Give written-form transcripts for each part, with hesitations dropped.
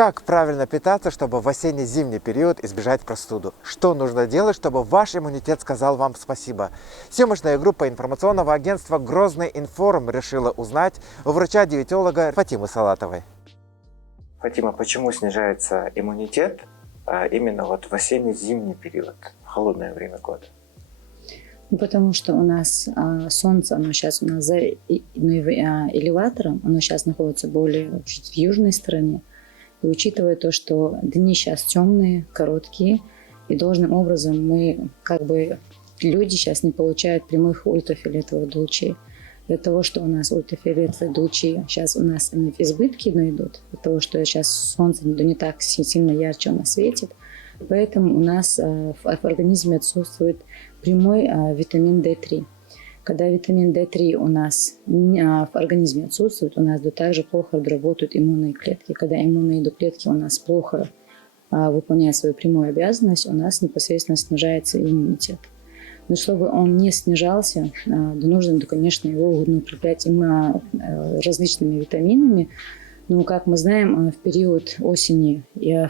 Как правильно питаться, чтобы в осенне-зимний период избежать простуду? Что нужно делать, чтобы ваш иммунитет сказал вам спасибо? Съемочная группа информационного агентства «Грозный информ» решила узнать у врача-диетолога Фатимы Салатовой. Фатима, почему снижается иммунитет именно вот в осенне-зимний период, в холодное время года? Потому что у нас солнце, оно сейчас у нас за элеватором, оно сейчас находится более чуть в южной стороне. И учитывая то, что дни сейчас темные, короткие, и должным образом люди сейчас не получают прямых ультрафиолетовых лучей. Для того, что у нас ультрафиолетовые лучи сейчас у нас они в избытке идут, для того, что сейчас солнце не так сильно ярче у нас светит, поэтому у нас в организме отсутствует прямой витамин D3. Когда витамин D3 у нас в организме отсутствует, у нас также плохо работают иммунные клетки. Когда иммунные клетки у нас плохо выполняют свою прямую обязанность, у нас непосредственно снижается иммунитет. Но чтобы он не снижался, нужно, конечно, его укреплять различными витаминами. Но, как мы знаем, в период осени и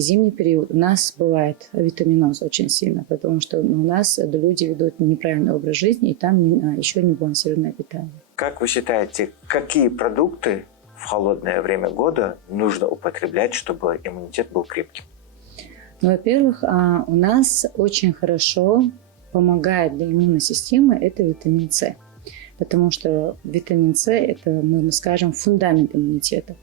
зимний период у нас бывает витаминоз очень сильно, потому что у нас люди ведут неправильный образ жизни, и там еще не балансированное питание. Как вы считаете, какие продукты в холодное время года нужно употреблять, чтобы иммунитет был крепким? Во-первых, у нас очень хорошо помогает для иммунной системы это витамин С. Потому что витамин С – это, мы скажем, фундамент иммунитета.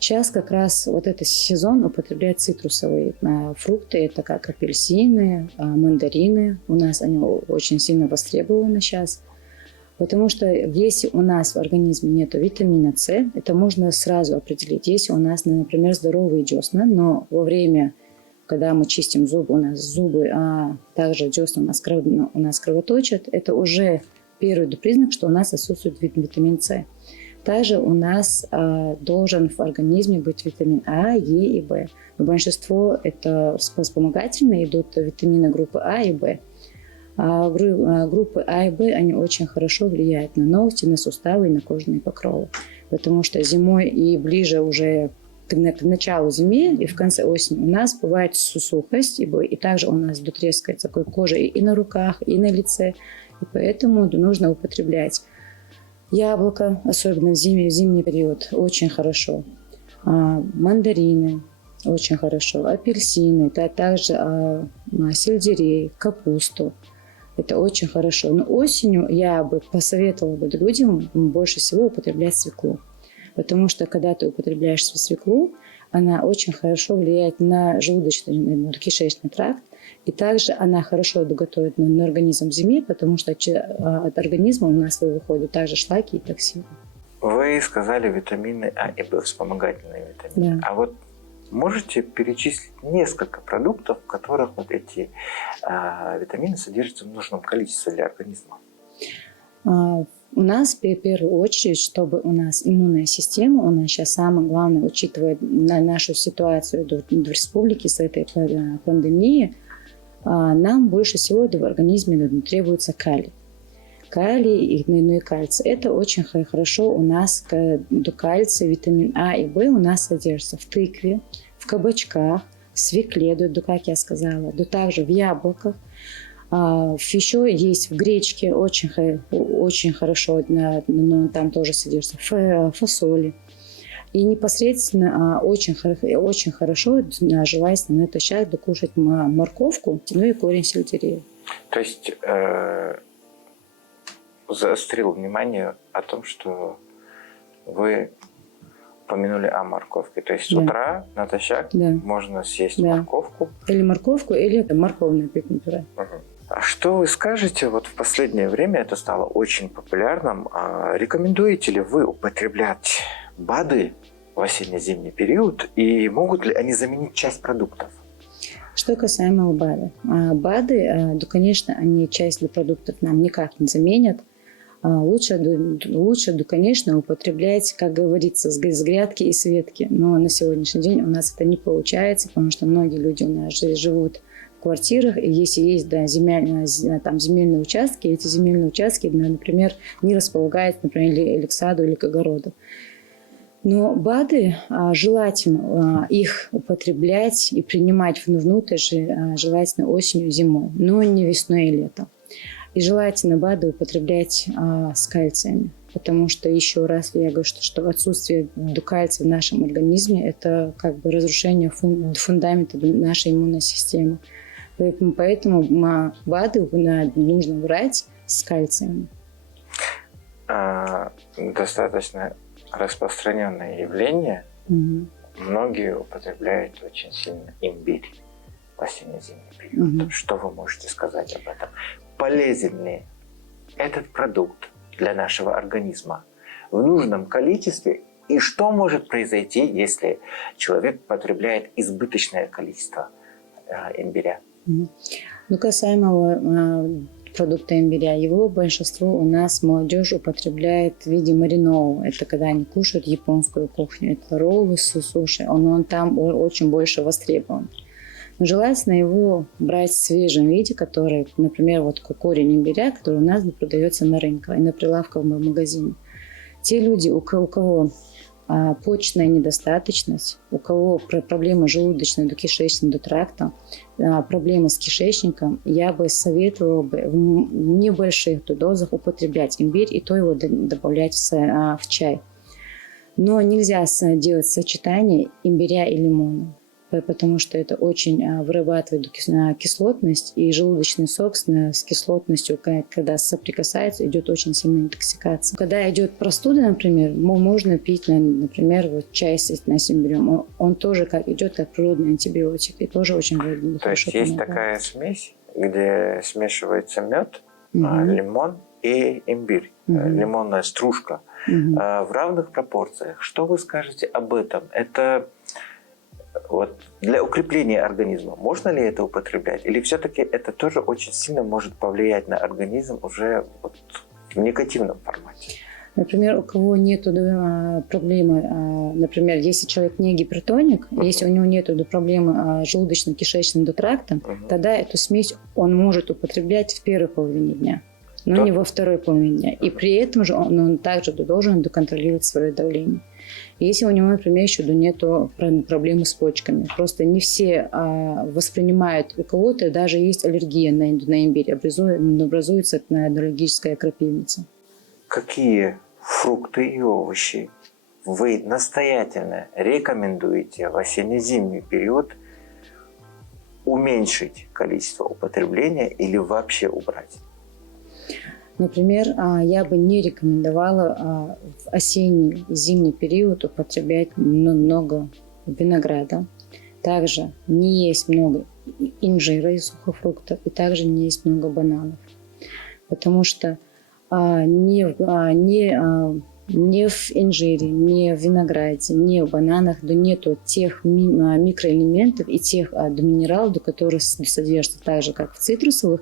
Сейчас как раз вот этот сезон употребляют цитрусовые фрукты, это как апельсины, мандарины. У нас они очень сильно востребованы сейчас. Потому что если у нас в организме нет витамина С, это можно сразу определить. Если у нас, например, здоровые десна, но во время, когда мы чистим зубы, у нас зубы, а также десна у нас кровоточат, это уже первый признак, что у нас отсутствует витамин С. Также у нас должен в организме быть витамин А, Е и В. Но большинство это вспомогательные идут витамины группы А и В. Группы А и В они очень хорошо влияют на ногти, на суставы и на кожные покровы. Потому что зимой и ближе уже к началу зимы и в конце осени у нас бывает сухость, и также у нас трескается кожа и на руках, и на лице. И поэтому нужно употреблять яблоко, особенно в зимний период, очень хорошо. Мандарины очень хорошо, апельсины, также сельдерей, капусту. Это очень хорошо. Но осенью я бы посоветовала людям больше всего употреблять свеклу. Потому что когда ты употребляешь свеклу, она очень хорошо влияет на желудочно-кишечный тракт. И также она хорошо готовит на организм в зиме, потому что от организма у нас выходят также шлаки и токсины. Вы сказали витамины А и В, вспомогательные витамины. Да. А вот можете перечислить несколько продуктов, в которых вот эти витамины содержатся в нужном количестве для организма? У нас в первую очередь, чтобы у нас иммунная система, у нас сейчас самое главное, учитывая нашу ситуацию в республике с этой пандемией, нам больше всего в организме требуется калий. Калий и кальций. Это очень хорошо у нас до кальция, витамин А и В у нас содержится в тыкве, в кабачках, в свекле, как я сказала, также в яблоках. Еще есть в гречке очень хорошо, но там тоже содержится фасоли. И непосредственно очень хорошо желательно натощак докушать морковку, ну и корень сельдерея. То есть заострил внимание о том, что вы упомянули о морковке. То есть с утра натощак можно съесть морковку. Или морковку, или морковное пюре. А что вы скажете, вот в последнее время это стало очень популярным. Рекомендуете ли вы употреблять БАДы в осенне-зимний период и могут ли они заменить часть продуктов? Что касаемо БАДа. БАДы, конечно, они часть для продуктов нам никак не заменят. Лучше, конечно, употреблять, как говорится, с грядки и с ветки. Но на сегодняшний день у нас это не получается, потому что многие люди у нас живут в квартирах, и если есть земельные участки, эти земельные участки, например, не располагают, например, или к саду, или к огороду. Но БАДы желательно их употреблять и принимать внутрь желательно осенью, зимой, но не весной и летом. И желательно БАДы употреблять с кальцием, потому что, еще раз я говорю, что отсутствие кальция в нашем организме – это как бы разрушение фундамента нашей иммунной системы. Поэтому БАДы нужно брать с кальцием. Достаточно распространенное явление. Угу. Многие употребляют очень сильно имбирь в осенне-зимний период. Угу. Что вы можете сказать об этом? Полезен ли этот продукт для нашего организма в нужном количестве? И что может произойти, если человек потребляет избыточное количество имбиря? Ну, касаемо продукта имбиря, его большинство у нас молодежь употребляет в виде маринованного. Это когда они кушают японскую кухню. Это роллы, суши. Он там очень больше востребован. Но желательно его брать в свежем виде, который, например, вот корень имбиря, который у нас продается на рынке и на прилавках в магазине. Те люди, у кого почечная недостаточность, у кого проблемы желудочно-кишечного тракта, проблемы с кишечником, я бы советовала в небольших дозах употреблять имбирь и то его добавлять в чай. Но нельзя делать сочетание имбиря и лимона, потому что это очень вырабатывает кислотность, и желудочный сок с кислотностью, когда соприкасается, идет очень сильная интоксикация. Когда идет простуда, например, можно пить, например, вот чай с имбирем. Он тоже идет как природный антибиотик, и тоже очень вредный. То есть есть такая смесь, где смешивается мед, лимон и имбирь, лимонная стружка в равных пропорциях. Что вы скажете об этом? Это вот для укрепления организма можно ли это употреблять? Или все-таки это тоже очень сильно может повлиять на организм уже вот в негативном формате? Например, у кого нет проблемы, например, если человек не гипертоник, если у него нет проблемы желудочно-кишечного тракта, тогда эту смесь он может употреблять в первой половине дня, но не во второй половине дня. И при этом же он также должен доконтролировать свое давление. Если у него, например, еще нет проблемы с почками, просто не все воспринимают, у кого-то даже есть аллергия на имбирь, образуется аллергическая крапивница. Какие фрукты и овощи вы настоятельно рекомендуете в осенне-зимний период уменьшить количество употребления или вообще убрать? Например, я бы не рекомендовала в осенний и зимний период употреблять много винограда. Также не есть много инжира и сухофруктов, и также не есть много бананов. Потому что ни в инжире, ни в винограде, ни в бананах нету тех микроэлементов и тех минералов, которые содержатся так же, как в цитрусовых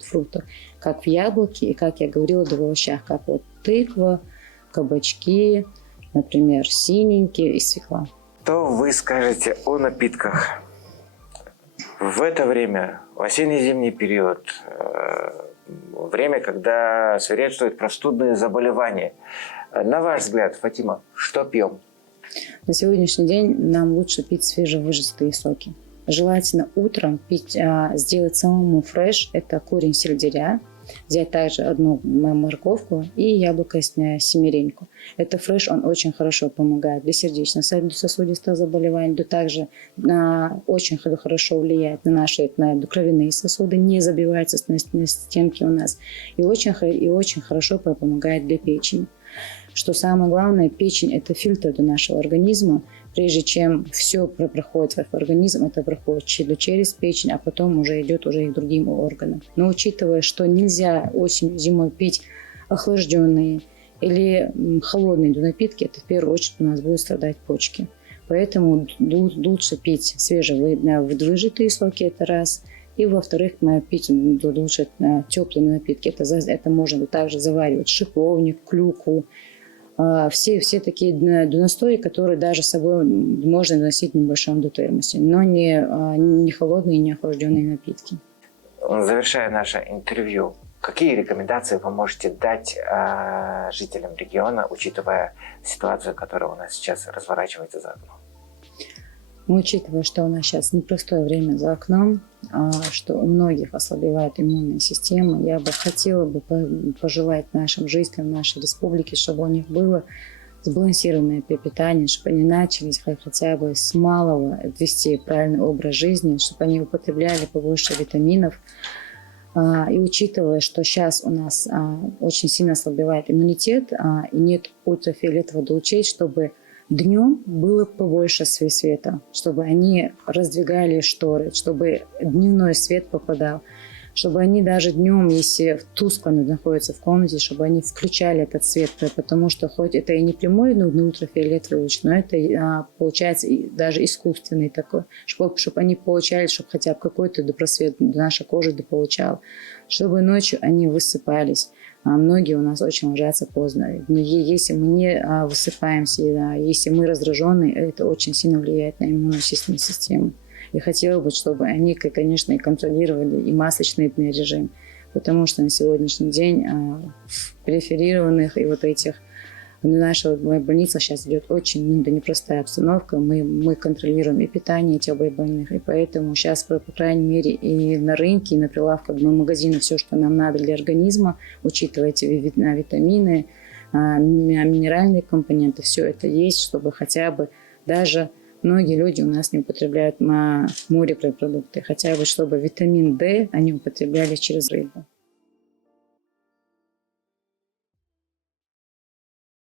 фруктах, как в яблоке и, как я говорила, в овощах, как вот тыква, кабачки, например, синенькие и свекла. Что вы скажете о напитках? В это время, в осенне-зимний период, время, когда свирепствуют простудные заболевания. На ваш взгляд, Фатима, что пьем? На сегодняшний день нам лучше пить свежевыжатые соки. Желательно утром сделать самому фреш. Это корень сельдеря. Взять также одну морковку и яблоко семереньку. Это фреш, он очень хорошо помогает для сердечно-сосудистых заболеваний, да также очень хорошо влияет на наши кровяные сосуды, не забиваются на стенки у нас, и очень хорошо помогает для печени. Что самое главное, печень – это фильтр для нашего организма. Прежде чем все проходит в организм, это проходит через печень, а потом уже идет и к другим органам. Но учитывая, что нельзя осенью, зимой пить охлажденные или холодные напитки, это в первую очередь у нас будут страдать почки. Поэтому лучше пить свежевыжатые соки, это раз. И во-вторых, пить лучше теплые напитки. Это можно также заваривать шиповник, клюкву. Все такие настои, которые даже с собой можно носить в небольшом термосе, но не холодные, не охлажденные напитки. Завершая наше интервью, Какие рекомендации вы можете дать жителям региона, учитывая ситуацию, которая у нас сейчас разворачивается за окном? Учитывая, что у нас сейчас непростое время за окном, что у многих ослабевает иммунная система, я бы хотела бы пожелать нашим жителям нашей республики, чтобы у них было сбалансированное питание, чтобы они начали хотя бы с малого вести правильный образ жизни, чтобы они употребляли побольше витаминов. И учитывая, что сейчас у нас очень сильно ослабевает иммунитет и нет ультрафиолетового лучей, чтобы днем было побольше света, чтобы они раздвигали шторы, чтобы дневной свет попадал, чтобы они даже днем, если тускло находятся в комнате, чтобы они включали этот свет, потому что хоть это и не прямой ультрафиолетовый луч, но это получается даже искусственный такой, чтобы они получали, чтобы хотя бы какой-то просвет наша кожа получала, чтобы ночью они высыпались. Многие у нас очень ложатся поздно. Но если мы не высыпаемся, если мы раздражены, это очень сильно влияет на иммунную систему. И хотела бы, чтобы они, конечно, и контролировали и масочный режим. Потому что на сегодняшний день в периферированных и вот этих наша больница сейчас идет очень непростая обстановка. Мы контролируем и питание этих больных, и поэтому сейчас, по крайней мере, и на рынке, и на прилавках, в магазинах все, что нам надо для организма, учитывая эти витамины, минеральные компоненты, все это есть, чтобы хотя бы даже многие люди у нас не употребляют морепродукты, хотя бы чтобы витамин D они употребляли через рыбу.